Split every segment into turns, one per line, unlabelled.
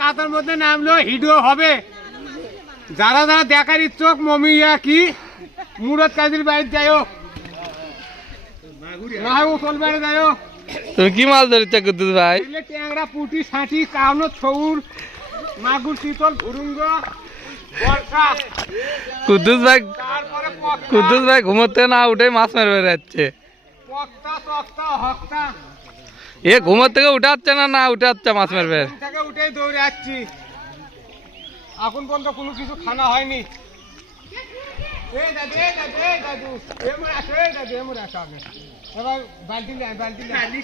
কাতার মধ্যে নামলো হিডিও হবে। যারা যারা দেখার ইচ্ছুক মমিয়া কি? মুরত কাজির যাইও। না যাইও।
তুমি কি মাছ ধরেছ কুদ্দুস ভাই?
ট্যাংরা পুটি ছাঁটি কাউনো ছৌর মাগুর শীতল ভুরুঙ্গ
কুদ্দুস ভাই কুদ্দুস ভাই ঘুমোতে না উঠে মাছ মারবে
বেড়াচ্ছে। হক্তা।
এ ঘুমোর থেকে উঠে আসছে না না উঠে আসছে মাছ মারবে?
থেকে উঠে দৌড়ে যাচ্ছি এখন পর্যন্ত কোনো কিছু খানা হয়নি। দাদু এই দাদু এই দাদু এমন আসো এই দাদু এমন আসো আগে এবার বালতি নেই বালতি নেই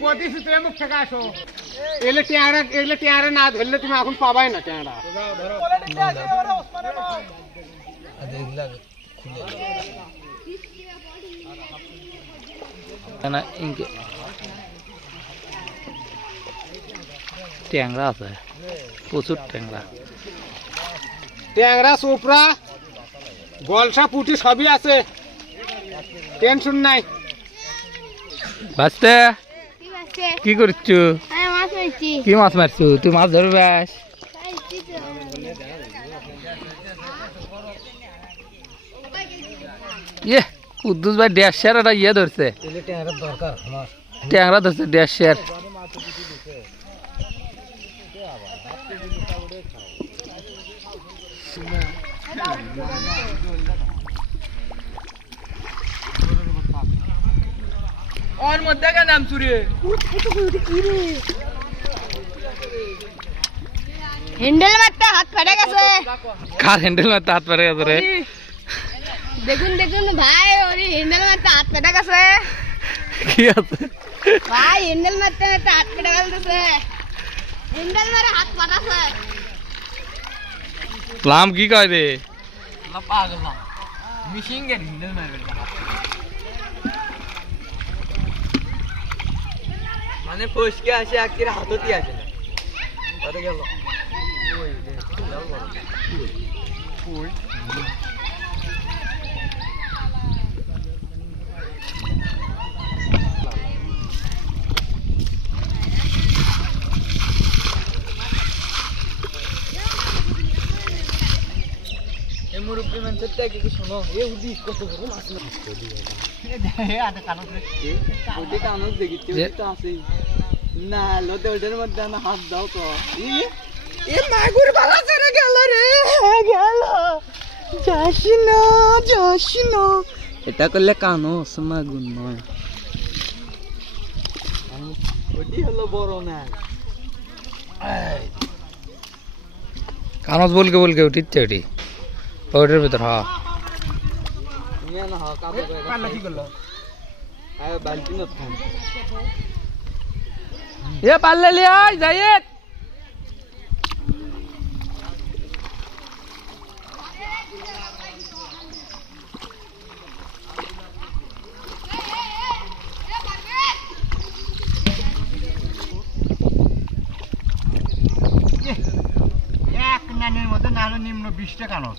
প্রতিষ্ঠিত এমুক থেকে আসো এলে টেয়ারা এলে টেয়ারা না ধরলে তুমি এখন পাবাই না টেয়ারা
না ইনকে ট্যাংরা আছে। প্রচুর ট্যাংরা।
ট্যাংরা চোপড়া গলসা পুটি সবই আছে। টেনশন নাই।
বাঁচতে
কি
করছ? কি মাছ মারছো? তুই মাছ ধরবে ইয়ে কুদ্দুস ভাই দেড়শের একটা ইয়ে ধরছে। ট্যাংরা ধরছে দেড়শের ওর মধ্যে কেন নাম চুরি
হ্যান্ডেল মারতে হাত ফেটে গেছে
কার হ্যান্ডেল মারতে হাত পারে গেছে রে
দেখুন দেখুন ভাই ওরি হ্যান্ডেল মারতে হাত ফেটে গেছে
কি আছে
ভাই হ্যান্ডেল মারতে মারতে হাত ফেটে গেছে হ্যান্ডেল মারে হাত ফাটাছে
লাম কি কয় রে
মানে ফসকে আসে আকির হাততি আসে। না গেল এই মুরব্বী মানুষের থেকে কি শোনো এ উদি কত বড় মাছ এটা করলে কানস মাগুর নয়
কানস বলকে বলকে উঠিচ্ছে ওটি ওটার ভিতর হ্যাঁ এ পারলে যাইয়ে
এক নানের মধ্যে নানো নিম্ন বিশটা কানস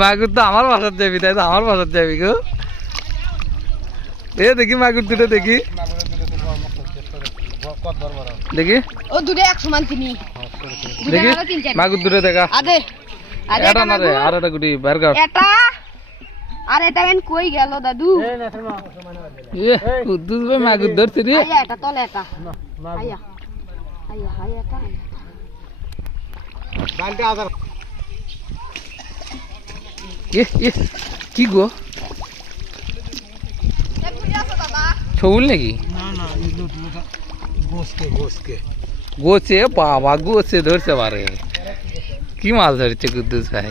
মাগুর
তো
আমার বাসার যাবি তাই তো আমার বাসার যাবি গো। এ দেখি মাগুর দুটো দেখি। দেখি।
ও দুটো এক সমান কিনি।
দেখি।
আরও।
মাগুর দুটো দেখা।
আদে আদে
এটা না রে আর একটা গুটি বের কর।
এটা আর এটা কেন কই গেল দাদু
এ কুদ্দুস ভাই মাগুর ধরছে রে
আইয়া এটা তলে এটা আইয়া আইয়া আইয়া এটা আইয়া।
বালতি আদার
এ এ কি গো
এ বুঝে আছো দাদা
ছৌল নাকি
না না গোসকে গোসকে
গোছে বাবা গোছে ধরছে পারে কি মাছ ধরছে কুদ্দুস ভাই